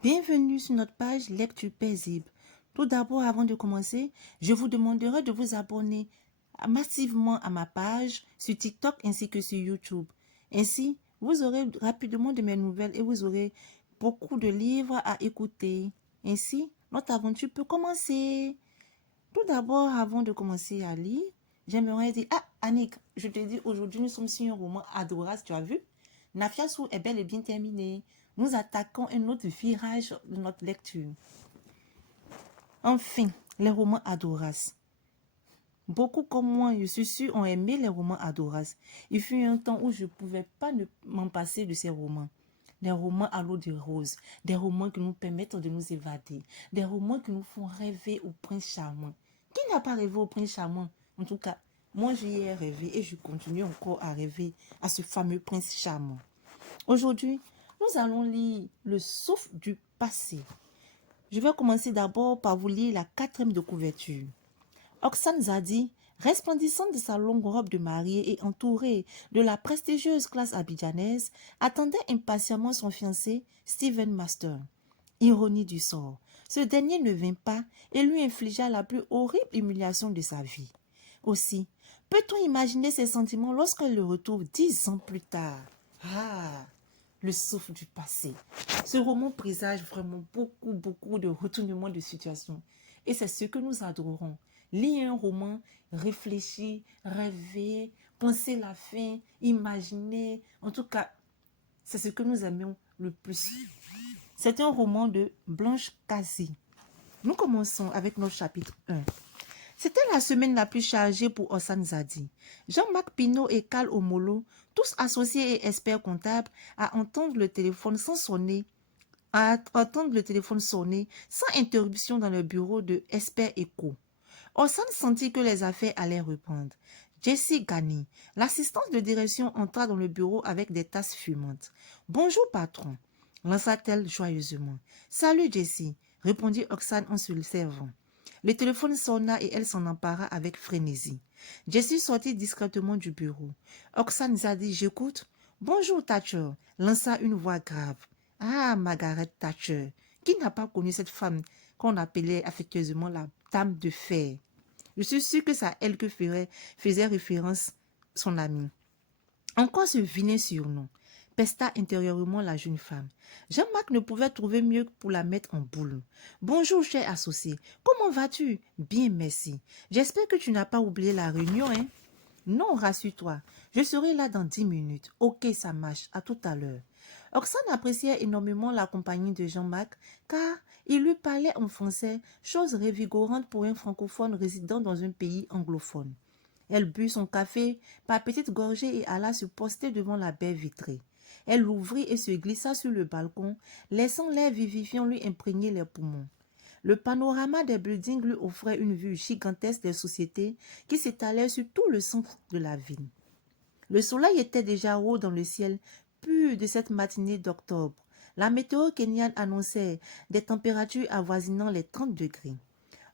Bienvenue sur notre page Lecture paisible. Tout d'abord, avant de commencer, je vous demanderai de vous abonner massivement à ma page sur TikTok ainsi que sur YouTube. Ainsi, vous aurez rapidement de mes nouvelles et vous aurez beaucoup de livres à écouter. Ainsi, notre aventure peut commencer. Tout d'abord, avant de commencer à lire, j'aimerais dire, Annick, je te dis, aujourd'hui, nous sommes sur un roman Adoras, tu as vu? Nafiasu est bel et bien terminé. Nous attaquons un autre virage de notre lecture. Enfin, les romans Adoras. Beaucoup comme moi, je suis sûre, ont aimé les romans Adoras. Il fut un temps où je ne pouvais pas m'en passer de ces romans. Des romans à l'eau de rose, des romans qui nous permettent de nous évader, des romans qui nous font rêver au prince charmant. Qui n'a pas rêvé au prince charmant? En tout cas, moi j'y ai rêvé et je continue encore à rêver à ce fameux prince charmant. Aujourd'hui, nous allons lire Le souffle du passé. Je vais commencer d'abord par vous lire la 4e de couverture. Oksane Zadi, resplendissante de sa longue robe de mariée et entourée de la prestigieuse classe abidjanaise, attendait impatiemment son fiancé, Steven Master. Ironie du sort, ce dernier ne vint pas et lui infligea la plus horrible humiliation de sa vie. Aussi, peut-on imaginer ses sentiments lorsqu'elle le retrouve 10 ans plus tard? Le souffle du passé. Ce roman présage vraiment beaucoup de retournements de situation. Et c'est ce que nous adorons. Lire un roman, réfléchir, rêver, penser la fin, imaginer. En tout cas, c'est ce que nous aimons le plus. C'est un roman de Blanche Kazi. Nous commençons avec notre chapitre 1. C'était la semaine la plus chargée pour Oksane Zadi. Jean-Marc Pinault et Karl Omolo, tous associés et experts comptables, à entendre le téléphone sonner sans interruption dans le bureau de Expert Eco. Oksane sentit que les affaires allaient reprendre. Jessie Gani, l'assistante de direction, entra dans le bureau avec des tasses fumantes. « Bonjour, patron », lança-t-elle joyeusement. « Salut, Jessie », répondit Oksane en se servant. Le téléphone sonna et elle s'en empara avec frénésie. Jessie sortit discrètement du bureau. Oksane Zadi, j'écoute. Bonjour, Thatcher, lança une voix grave. Ah, Margaret Thatcher, qui n'a pas connu cette femme qu'on appelait affectueusement la dame de fer? Je suis sûre que c'est à elle que faisait référence son ami. Encore ce vilain surnom, pesta intérieurement la jeune femme. Jean-Marc ne pouvait trouver mieux pour la mettre en boule. Bonjour, cher associé. Comment vas-tu? Bien, merci. J'espère que tu n'as pas oublié la réunion, hein? Non, rassure-toi. Je serai là dans 10 minutes. Ok, ça marche. À tout à l'heure. Oksane appréciait énormément la compagnie de Jean-Marc car il lui parlait en français, chose révigorante pour un francophone résidant dans un pays anglophone. Elle but son café par petites gorgées et alla se poster devant la baie vitrée. Elle l'ouvrit et se glissa sur le balcon, laissant l'air vivifiant lui imprégner les poumons. Le panorama des buildings lui offrait une vue gigantesque des sociétés qui s'étalaient sur tout le centre de la ville. Le soleil était déjà haut dans le ciel pur de cette matinée d'octobre. La météo kenyane annonçait des températures avoisinant les 30 degrés.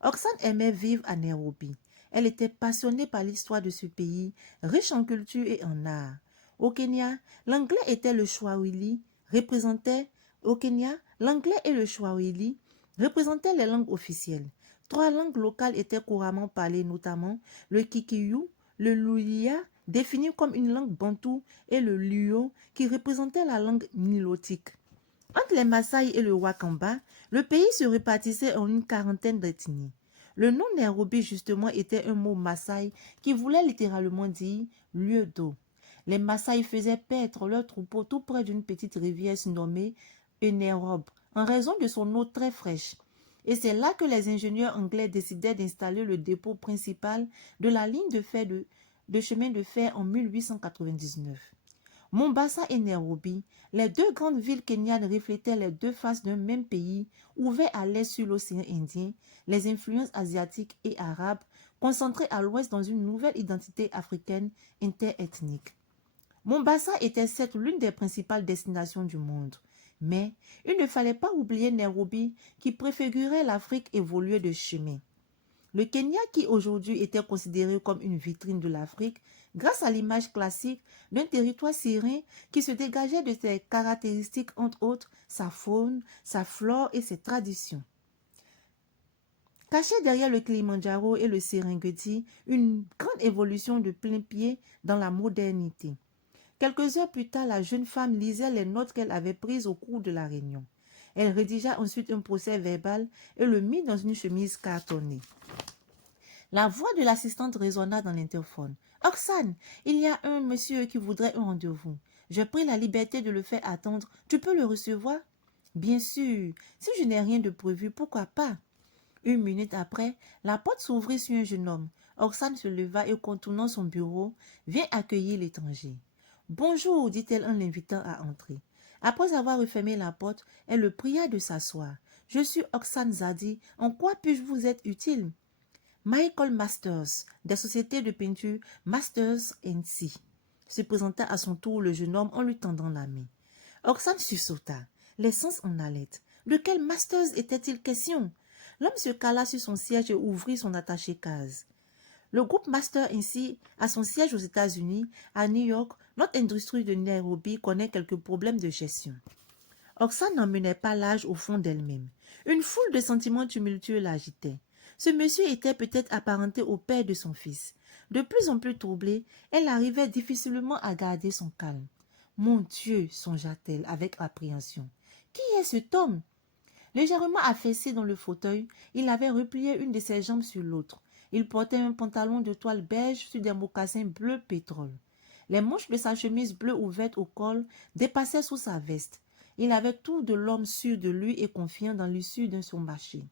Oksane aimait vivre à Nairobi. Elle était passionnée par l'histoire de ce pays, riche en culture et en art. Au Kenya, l'anglais et le swahili représentaient les langues officielles. 3 langues locales étaient couramment parlées, notamment le Kikuyu, le Luhya, défini comme une langue bantoue, et le Luo, qui représentait la langue nilotique. Entre les Maasai et le Wakamba, le pays se répartissait en une quarantaine d'ethnies. Le nom Nairobi, justement, était un mot Maasai qui voulait littéralement dire « lieu d'eau ». Les Maasai faisaient paître leurs troupeaux tout près d'une petite rivière surnommée Nairobi, en raison de son eau très fraîche. Et c'est là que les ingénieurs anglais décidaient d'installer le dépôt principal de la ligne de chemin de fer en 1899. Mombasa et Nairobi, les 2 grandes villes kenyanes, reflétaient les 2 faces d'un même pays, ouvert à l'est sur l'océan Indien, les influences asiatiques et arabes, concentrées à l'ouest dans une nouvelle identité africaine interethnique. Mombasa était certes l'une des principales destinations du monde, mais il ne fallait pas oublier Nairobi qui préfigurait l'Afrique évoluée de chemin. Le Kenya, qui aujourd'hui était considéré comme une vitrine de l'Afrique, grâce à l'image classique d'un territoire syrien qui se dégageait de ses caractéristiques, entre autres sa faune, sa flore et ses traditions. Caché derrière le Kilimandjaro et le Serengeti, une grande évolution de plein pied dans la modernité. Quelques heures plus tard, la jeune femme lisait les notes qu'elle avait prises au cours de la réunion. Elle rédigea ensuite un procès verbal et le mit dans une chemise cartonnée. La voix de l'assistante résonna dans l'interphone. « Oxane, il y a un monsieur qui voudrait un rendez-vous. J'ai pris la liberté de le faire attendre. Tu peux le recevoir ?»« Bien sûr. Si je n'ai rien de prévu, pourquoi pas ?» Une minute après, la porte s'ouvrit sur un jeune homme. Oxane se leva et, contournant son bureau, vint accueillir l'étranger. « Bonjour, dit-elle en l'invitant à entrer. Après avoir refermé la porte, elle le pria de s'asseoir. « Je suis Oxane Zadi. En quoi puis-je vous être utile ?» Michael Masters, des sociétés de peinture Masters & C. Se présenta à son tour le jeune homme en lui tendant la main. Oxane sursauta, les sens en haleine. De quel Masters était-il question? L'homme se cala sur son siège et ouvrit son attaché-case. Le groupe Master ainsi a son siège aux États-Unis, à New York. Notre industrie de Nairobi connaît quelques problèmes de gestion. Oxane n'en menait pas l'âge au fond d'elle-même. Une foule de sentiments tumultueux l'agitait. Ce monsieur était peut-être apparenté au père de son fils. De plus en plus troublée, elle arrivait difficilement à garder son calme. Mon Dieu, songea-t-elle avec appréhension. Qui est cet homme? Légèrement affaissé dans le fauteuil, il avait replié une de ses jambes sur l'autre. Il portait un pantalon de toile beige sur des mocassins bleu pétrole. Les manches de sa chemise bleue ouverte au col dépassaient sous sa veste. Il avait tout de l'homme sûr de lui et confiant dans l'issue de son marché.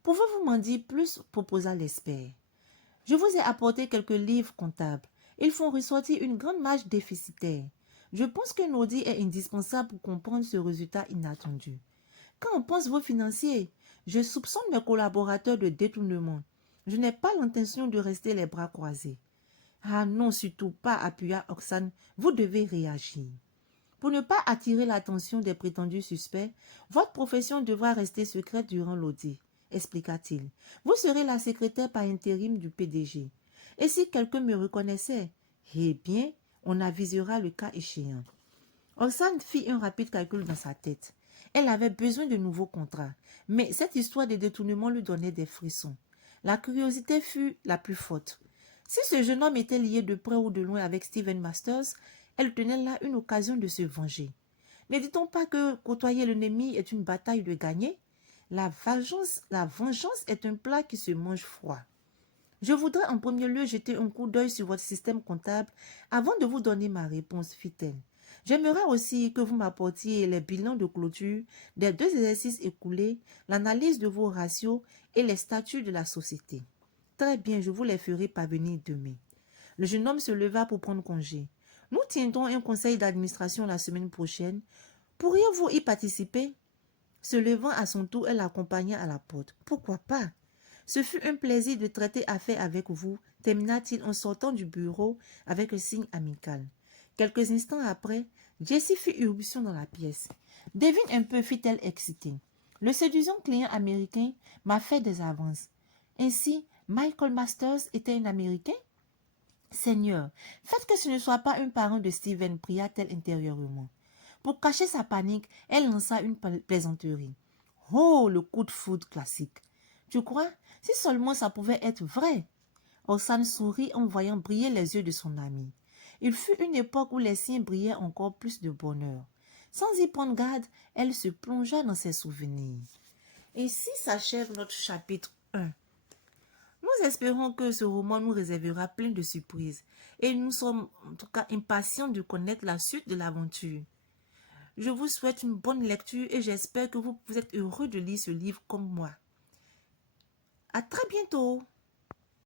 « Pouvez-vous m'en dire plus ?» proposa l'expert. « Je vous ai apporté quelques livres comptables. Ils font ressortir une grande marge déficitaire. Je pense qu'un audit est indispensable pour comprendre ce résultat inattendu. Qu'en pensent vos financiers? Je soupçonne mes collaborateurs de détournement. Je n'ai pas l'intention de rester les bras croisés. » « Ah non, surtout pas, appuya Oxane. Vous devez réagir. Pour ne pas attirer l'attention des prétendus suspects, votre profession devra rester secrète durant l'audit, expliqua-t-il. Vous serez la secrétaire par intérim du PDG. Et si quelqu'un me reconnaissait, eh bien, on avisera le cas échéant. Oxane fit un rapide calcul dans sa tête. Elle avait besoin de nouveaux contrats, mais cette histoire de détournement lui donnait des frissons. La curiosité fut la plus forte. Si ce jeune homme était lié de près ou de loin avec Steven Masters, elle tenait là une occasion de se venger. Ne dit-on pas que côtoyer l'ennemi est une bataille de gagner? La vengeance est un plat qui se mange froid. Je voudrais en premier lieu jeter un coup d'œil sur votre système comptable avant de vous donner ma réponse, fit-elle. J'aimerais aussi que vous m'apportiez les bilans de clôture des 2 exercices écoulés, l'analyse de vos ratios et les statuts de la société. Très bien, je vous les ferai parvenir demain. Le jeune homme se leva pour prendre congé. Nous tiendrons un conseil d'administration la semaine prochaine. Pourriez-vous y participer? Se levant à son tour, elle l'accompagna à la porte. Pourquoi pas? Ce fut un plaisir de traiter affaire avec vous, termina-t-il en sortant du bureau avec un signe amical. Quelques instants après, Jessie fit irruption dans la pièce. Devine un peu, fit-elle excitée. Le séduisant client américain m'a fait des avances. Ainsi, Michael Masters était un Américain? Seigneur, faites que ce ne soit pas un parent de Steven, pria-t-elle intérieurement. Pour cacher sa panique, elle lança une plaisanterie. Oh, le coup de foudre classique. Tu crois? Si seulement ça pouvait être vrai. Oxane sourit en voyant briller les yeux de son ami. Il fut une époque où les siens brillaient encore plus de bonheur. Sans y prendre garde, elle se plongea dans ses souvenirs. Ainsi s'achève notre chapitre 1. Nous espérons que ce roman nous réservera plein de surprises et nous sommes en tout cas impatients de connaître la suite de l'aventure. Je vous souhaite une bonne lecture et j'espère que vous êtes heureux de lire ce livre comme moi. À très bientôt!